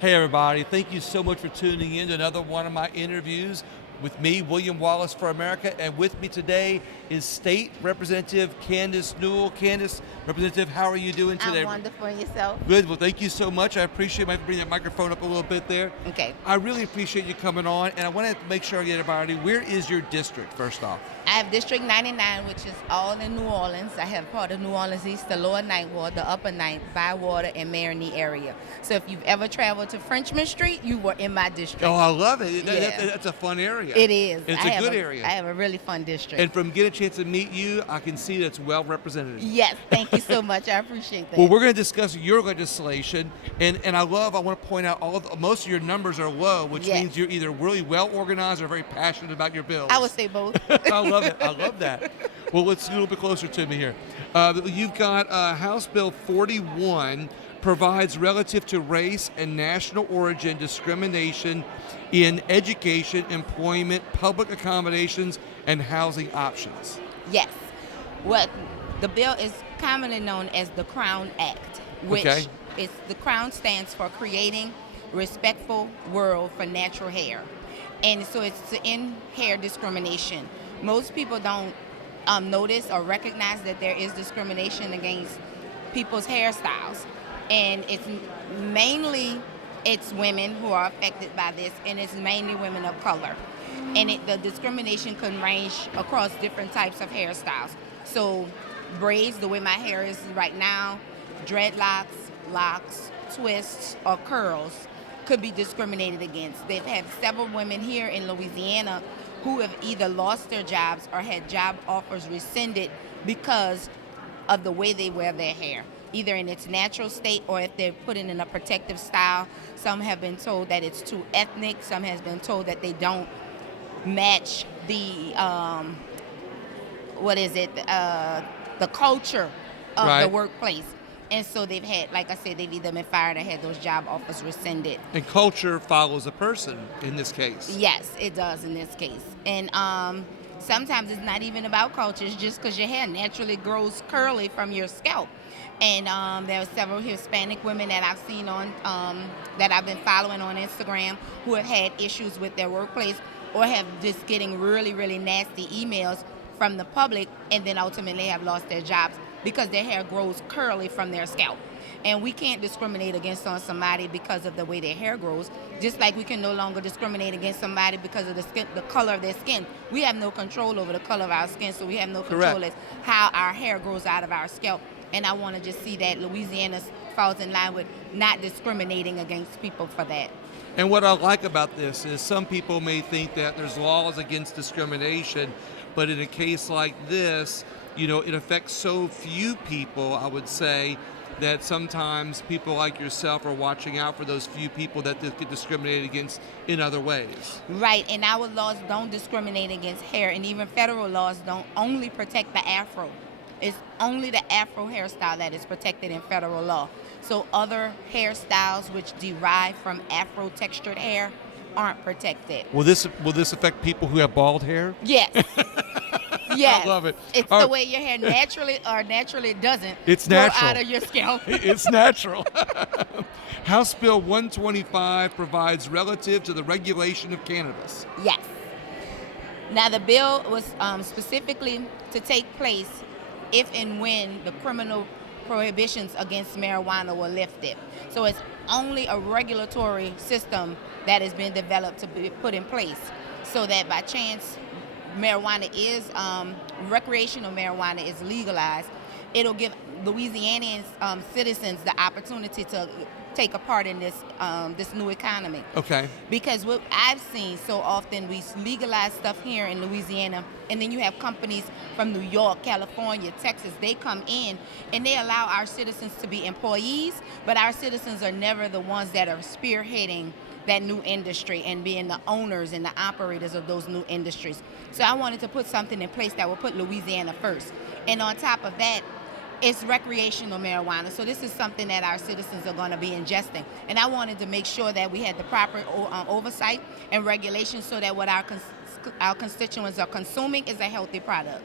Hey everybody, thank you so much for tuning in to another one of my interviews with me, William Wallace for America, and with me today is State Representative Candace Newell. Candace, Representative, how are you doing today? I'm wonderful. And yourself? Good, well thank you so much. I appreciate, I have to bring that microphone up a little bit there. Okay. I really appreciate you coming on, and I want to make sure I get everybody, where is your district, first off? I have District 99, which is all in New Orleans. I have part of New Orleans East, the Lower Ninth Ward, the Upper Ninth, Bywater, and Marigny area. So if you've ever traveled to Frenchman Street, you were in my district. Oh, I love it. Yeah. That's a fun area. It is. It's a good area. I have a really fun district. And from getting a chance to meet you, I can see that's well represented. Yes, thank you so much. I appreciate that. Well, we're going to discuss your legislation, and I want to point out most of your numbers are low, which Yes. means you're either really well organized or very passionate about your bills. I would say both. I love it. I love that. Well, let's get a little bit closer to me here. You've got House Bill 41 provides relative to race and national origin discrimination in education, employment, public accommodations, and housing options. Yes. What the bill is commonly known as the Crown Act, which is the Crown stands for Creating Respectful World for Natural Hair. And so it's to end hair discrimination. Most people don't notice or recognize that there is discrimination against people's hairstyles. And it's women who are affected by this, and it's mainly women of color. And the discrimination can range across different types of hairstyles. So braids, the way my hair is right now, dreadlocks, locks, twists, or curls could be discriminated against. They've had several women here in Louisiana who have either lost their jobs or had job offers rescinded because of the way they wear their hair, either in its natural state or if they're put in a protective style. Some have been told that it's too ethnic. Some has been told that they don't match the culture of the workplace. And so they've had, like I said, they've either been fired or had those job offers rescinded. And culture follows a person in this case. Yes, it does in this case. And sometimes it's not even about culture. It's just because your hair naturally grows curly from your scalp. And there are several Hispanic women that I've seen on, that I've been following on Instagram who have had issues with their workplace or have just getting really, really nasty emails from the public and then ultimately have lost their jobs because their hair grows curly from their scalp. And we can't discriminate against somebody because of the way their hair grows, just like we can no longer discriminate against somebody because of the color of their skin. We have no control over the color of our skin, so we have no control as how our hair grows out of our scalp. And I want to just see that Louisiana falls in line with not discriminating against people for that. And what I like about this is some people may think that there's laws against discrimination, but in a case like this, it affects so few people, I would say, that sometimes people like yourself are watching out for those few people that get discriminated against in other ways. Right, and our laws don't discriminate against hair, and even federal laws don't only protect the afro. It's only the afro hairstyle that is protected in federal law. So other hairstyles which derive from afro textured hair aren't protected. Will this affect people who have bald hair? Yes. Yes. I love it. It's the way your hair naturally doesn't grow out of your scalp. It's natural. House Bill 125 provides relative to the regulation of cannabis. Yes. Now the bill was specifically to take place if and when the criminal prohibitions against marijuana were lifted. So it's only a regulatory system that has been developed to be put in place so that by chance recreational marijuana is legalized, it'll give Louisianians citizens the opportunity to take a part in this new economy. Okay. Because what I've seen so often, we legalize stuff here in Louisiana, and then you have companies from New York, California, Texas, they come in and they allow our citizens to be employees, but our citizens are never the ones that are spearheading that new industry and being the owners and the operators of those new industries. So I wanted to put something in place that will put Louisiana first. And on top of that, it's recreational marijuana. So this is something that our citizens are going to be ingesting. And I wanted to make sure that we had the proper oversight and regulation so that what our constituents are consuming is a healthy product.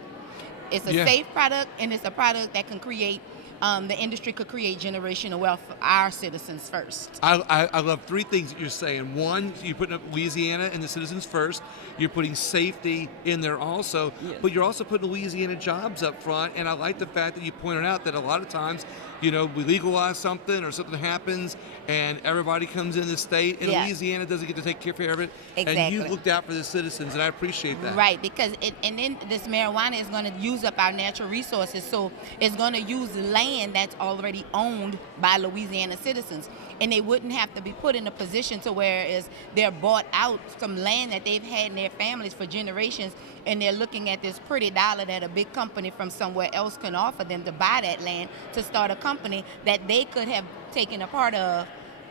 It's a safe product, and it's a product that can create the industry could create generational wealth for our citizens first. I love three things that you're saying. One, you're putting up Louisiana and the citizens first. You're putting safety in there also, Yes. but you're also putting Louisiana jobs up front. And I like the fact that you pointed out that a lot of times, we legalize something or something happens and everybody comes in the state and Yeah. Louisiana doesn't get to take care of it. And Exactly. you looked out for the citizens, and I appreciate that. Right, because and then this marijuana is going to use up our natural resources, so it's going to use land that's already owned by Louisiana citizens, and they wouldn't have to be put in a position to where is they're bought out some land that they've had in their families for generations, and they're looking at this pretty dollar that a big company from somewhere else can offer them to buy that land to start a company that they could have taken a part of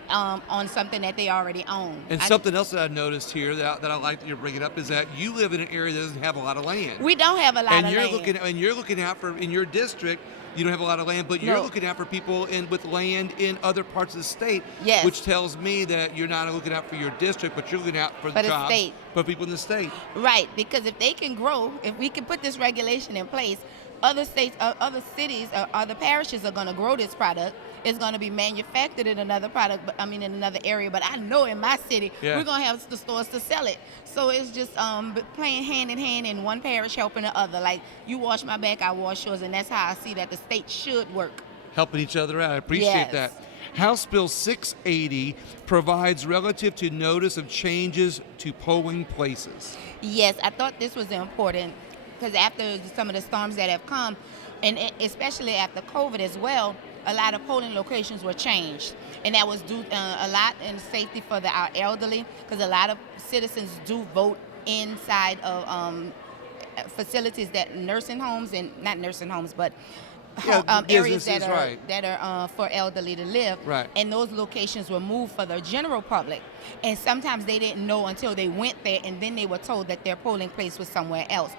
on something that they already own. And something else that I've noticed here that I like that you're bringing up is that you live in an area that doesn't have a lot of land. We don't have a lot and of you're land. you're looking out for, in your district, you don't have a lot of land, but you're No. looking out for people with land in other parts of the state, Yes. which tells me that you're not looking out for your district, but you're looking out for For the jobs state. for people in the state. Right, because if they can grow, if we can put this regulation in place, other states, other cities, other parishes are going to grow this product. It's going to be manufactured in another in another area. But I know in my city, Yeah. we're going to have the stores to sell it. So it's just playing hand in hand, and one parish helping the other. Like, you wash my back, I wash yours, and that's how I see that the state should work. Helping each other out. I appreciate Yes. that. House Bill 680 provides relative to notice of changes to polling places. Yes, I thought this was important because after some of the storms that have come, and especially after COVID as well, a lot of polling locations were changed. And that was due a lot in safety for our elderly, because a lot of citizens do vote inside of facilities that nursing homes, and not nursing homes, but areas that businesses, are right. that are for elderly to live. Right. And those locations were moved for the general public. And sometimes they didn't know until they went there, and then they were told that their polling place was somewhere else.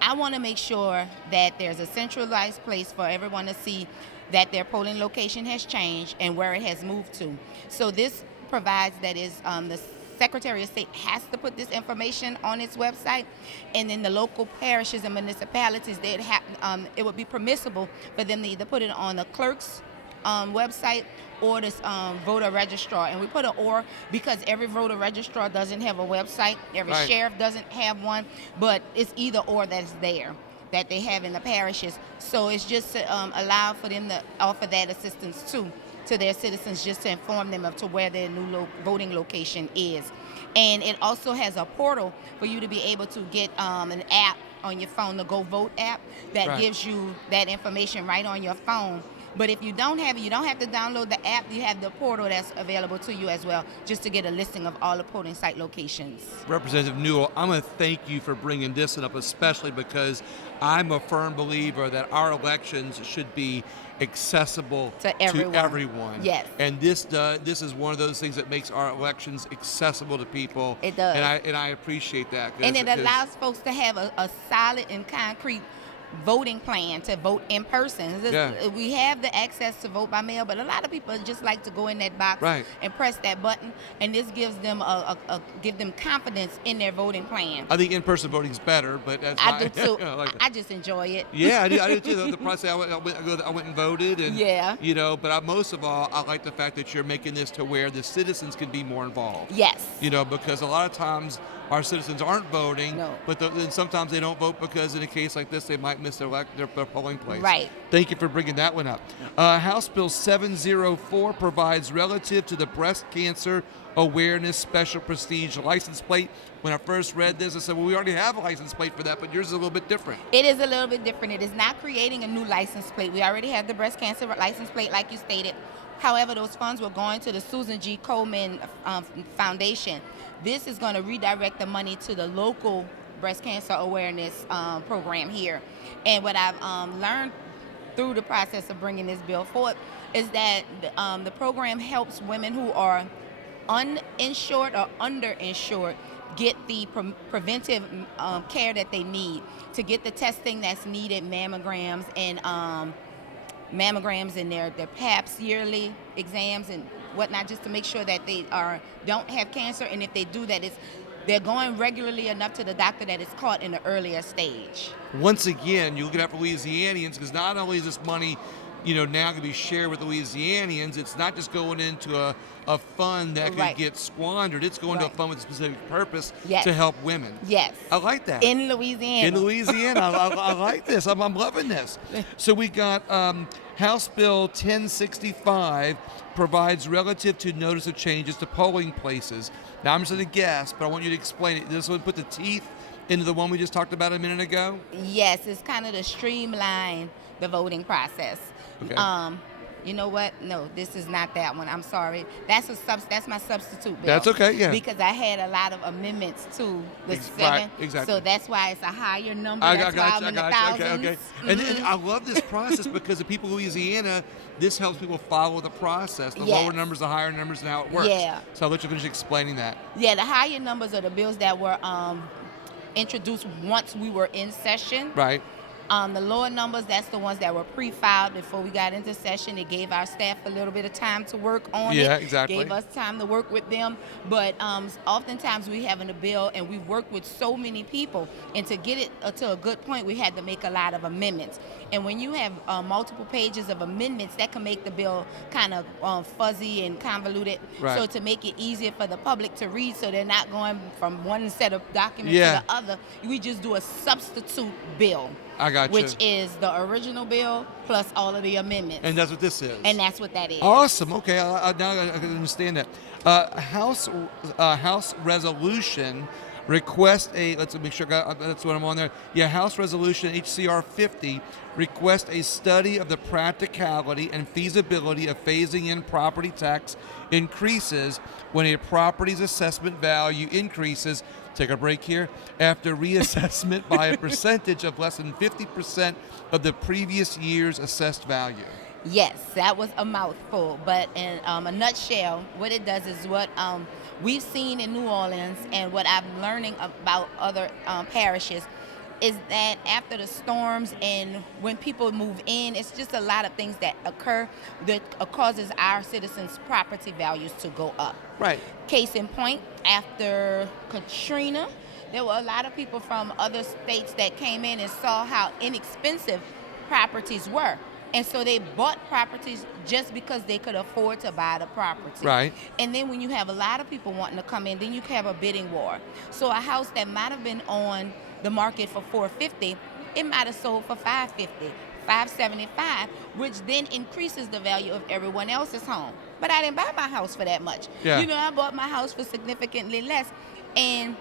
I want to make sure that there's a centralized place for everyone to see that their polling location has changed and where it has moved to. So this provides that is the Secretary of State has to put this information on its website, and then the local parishes and municipalities, it would be permissible for them to either put it on the clerk's website or this voter registrar. And we put an or because every voter registrar doesn't have a website, every Right. sheriff doesn't have one, but it's either or that's there that they have in the parishes. So it's just to allow for them to offer that assistance to their citizens, just to inform them of to where their new voting location is. And it also has a portal for you to be able to get an app on your phone, the Go Vote app, that Right. gives you that information right on your phone. But if you don't have it, you don't have to download the app. You have the portal that's available to you as well, just to get a listing of all the polling site locations. Representative Newell, I'm going to thank you for bringing this up, especially because I'm a firm believer that our elections should be accessible To everyone. Yes. And this is one of those things that makes our elections accessible to people. It does. And I appreciate that. And it allows folks to have a solid and concrete voting plan to vote in person. Yeah. We have the access to vote by mail, but a lot of people just like to go in that box Right. and press that button, and this gives them give them confidence in their voting plan. I think in-person voting is better, but that's I do too. I like that. I just enjoy it. Yeah, I do too. The process, I went and voted, and Yeah. But most of all, I like the fact that you're making this to where the citizens can be more involved. Yes. Because a lot of times our citizens aren't voting, No. but then sometimes they don't vote because in a case like this, they might miss their polling place. Right. Thank you for bringing that one up. House Bill 704 provides relative to the breast cancer awareness special prestige license plate. When I first read this, I said, well, we already have a license plate for that, but yours is a little bit different. It is a little bit different. It is not creating a new license plate. We already have the breast cancer license plate, like you stated. However, those funds were going to the Susan G. Komen Foundation. This is going to redirect the money to the local breast cancer awareness program here. And what I've learned through the process of bringing this bill forward is that the program helps women who are uninsured or underinsured get the preventive care that they need, to get the testing that's needed, mammograms and their PAPs yearly exams and whatnot, just to make sure that they don't have cancer, and if they do that, they're going regularly enough to the doctor that it's caught in an earlier stage. Once again, you're looking out for Louisianians, because not only is this money now going to be shared with Louisianians. It's not just going into a fund that could get squandered. It's going to a fund with a specific purpose to help women. Yes. I like that. In Louisiana. In Louisiana. I like this. I'm loving this. So we got House Bill 1065 provides relative to notice of changes to polling places. Now, I'm just going to guess, but I want you to explain it. This would put the teeth into the one we just talked about a minute ago? Yes, it's kind of to streamline the voting process. Okay. You know what? No, this is not that one. I'm sorry. That's my substitute bill. That's okay, yeah. Because I had a lot of amendments to the seven. Right, exactly. So that's why it's a higher number. I That's why I'm in the thousands. Okay. And I love this process because the people of Louisiana, this helps people follow the process. The lower numbers, the higher numbers, and how it works. Yeah. So I'll let you finish explaining that. Yeah, the higher numbers are the bills that were introduced once we were in session. Right. The lower numbers, that's the ones that were pre-filed before we got into session. It gave our staff a little bit of time to work on it. Yeah, exactly. Gave us time to work with them. But oftentimes we have in a bill, and we've worked with so many people, and to get it to a good point, we had to make a lot of amendments. And when you have multiple pages of amendments, that can make the bill kind of fuzzy and convoluted. Right. So to make it easier for the public to read, so they're not going from one set of documents to the other, we just do a substitute bill. I got you. Which is the original bill plus all of the amendments. And that's what this is. And that's what that is. Awesome. Okay, now I can understand that. House resolution request a. Let's make sure that's what I'm on there. Yeah, House Resolution HCR 50 request a study of the practicality and feasibility of phasing in property tax increases when a property's assessment value increases. Take a break here. After reassessment by a percentage of less than 50% of the previous year's assessed value. Yes, that was a mouthful, but in a nutshell, what it does is what we've seen in New Orleans, and what I'm learning about other parishes, is that after the storms and when people move in, it's just a lot of things that occur that causes our citizens' property values to go up. Right. Case in point, after Katrina, there were a lot of people from other states that came in and saw how inexpensive properties were. And so they bought properties just because they could afford to buy the property. Right. And then when you have a lot of people wanting to come in, then you can have a bidding war. So a house that might have been on the market for $450, it might have sold for $550, $575, which then increases the value of everyone else's home. But I didn't buy my house for that much. Yeah. I bought my house for significantly less. And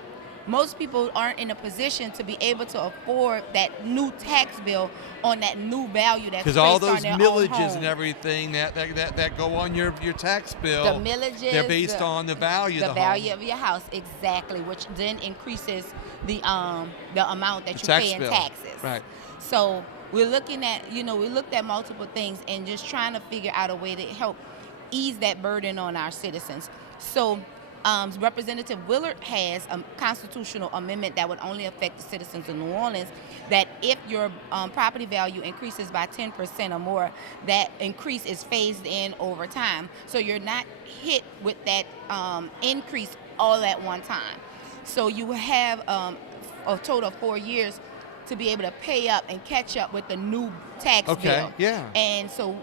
most people aren't in a position to be able to afford that new tax bill on that new value that's because placed all those on their own millages home. and everything that go on your tax bill, The millages, they're based on the value of the value home. of your house, exactly, which then increases the amount that you tax pay in bill. taxes. Right. So we're looking at, we looked at multiple things and just trying to figure out a way to help ease that burden on our citizens. So Representative Willard has a constitutional amendment that would only affect the citizens of New Orleans, that if your property value increases by 10% or more, that increase is phased in over time. So you're not hit with that increase all at one time. So you have a total of 4 years to be able to pay up and catch up with the new tax bill. Okay, yeah. And so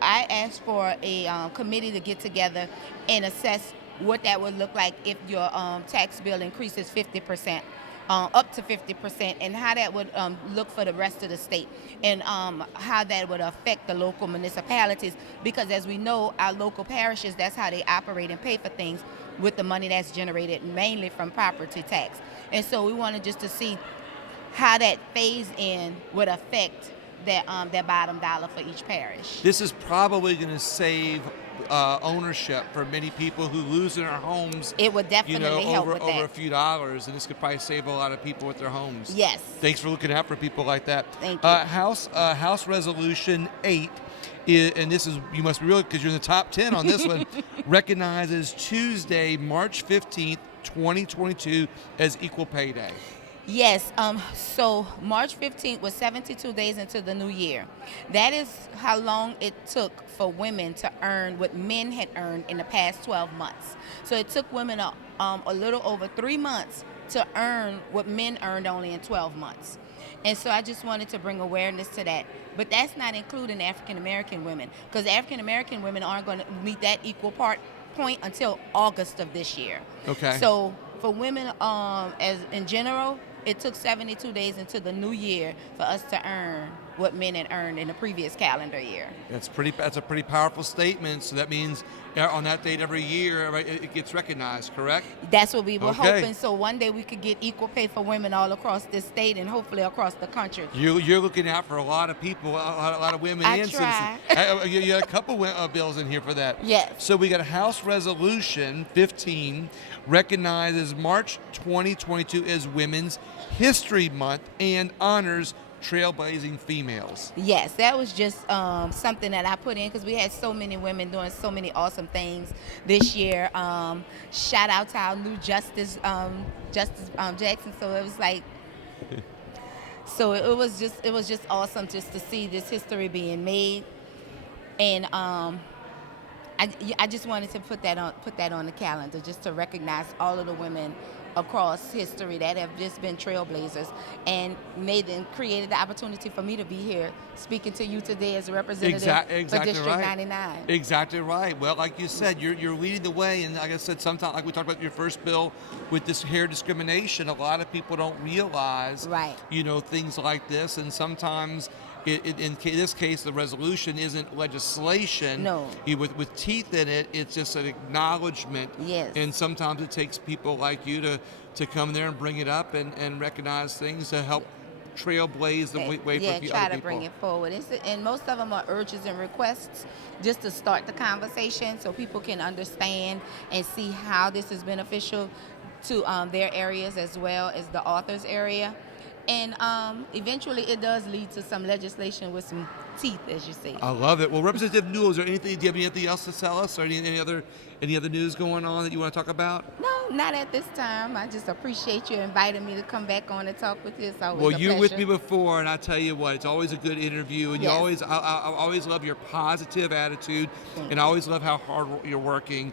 I asked for a committee to get together and assess what that would look like if your tax bill increases 50%, up to 50%, and how that would look for the rest of the state, and how that would affect the local municipalities. Because as we know, our local parishes, that's how they operate and pay for things with the money that's generated mainly from property tax. And so we wanted just to see how that phase in would affect their bottom dollar for each parish. This is probably going to save ownership for many people who lose their homes. It would definitely help with that. Over a few dollars, and this could probably save a lot of people with their homes. Yes. Thanks for looking out for people like that. Thank you. House Resolution 8, and this is, you must be real because you're in the top 10 on this one, recognizes Tuesday, March 15th, 2022 as Equal Pay Day. Yes, so March 15th was 72 days into the new year. That is how long it took for women to earn what men had earned in the past 12 months. So it took women a little over 3 months to earn what men earned only in 12 months. And so I just wanted to bring awareness to that. But that's not including African American women, because African American women aren't going to meet that equal point until August of this year. Okay. So for women, as in general, it took 72 days into the new year for us to earn what men had earned in the previous calendar year. That's a pretty powerful statement. So that means on that date every year, right, it gets recognized, correct? That's what we were Okay. hoping. So one day we could get equal pay for women all across this state and hopefully across the country. You're looking out for a lot of people, a lot of women I and try. citizens. You had a couple bills in here for that. Yes. So we got a House Resolution 15 recognizes March 2022 as Women's History Month and honors trailblazing females. Yes, that was just something that I put in because we had so many women doing so many awesome things this year. Shout out to our new Justice Jackson. So it was like, so it was just awesome just to see this history being made, and I just wanted to put that on the calendar just to recognize all of the women across history that have just been trailblazers and created the opportunity for me to be here speaking to you today as a representative for District right. 99. Exactly right. Well, like you said, you're leading the way, and like I said, sometimes, like we talked about your first bill with this hair discrimination, a lot of people don't realize, Right. Things like this, and sometimes in this case, the resolution isn't legislation. No. With teeth in it, it's just an acknowledgement. Yes. And sometimes it takes people like you to come there and bring it up and recognize things to help trailblaze the way for other people. Try to bring it forward. And most of them are urges and requests just to start the conversation so people can understand and see how this is beneficial to their areas as well as the author's area. And eventually it does lead to some legislation with some teeth, as you say. I love it. Well, Representative Newell, do you have anything else to tell us, or any other news going on that you want to talk about? No, not at this time. I just appreciate you inviting me to come back on and talk with you. It's always Well, a you were pleasure. with me before, and I tell you what, it's always a good interview, and Yes. I always love your positive attitude, Thank and I always love how hard you're working,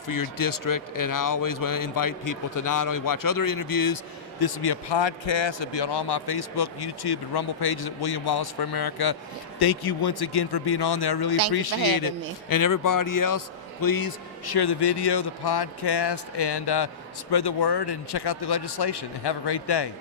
for your district. And I always want to invite people to not only watch other interviews. This will be a podcast. It'll be on all my Facebook, YouTube, and Rumble pages at William Wallace for America. Thank you once again for being on there. I really Thank you for appreciate it. having me. And everybody else, please share the video, the podcast, and spread the word and check out the legislation. And have a great day.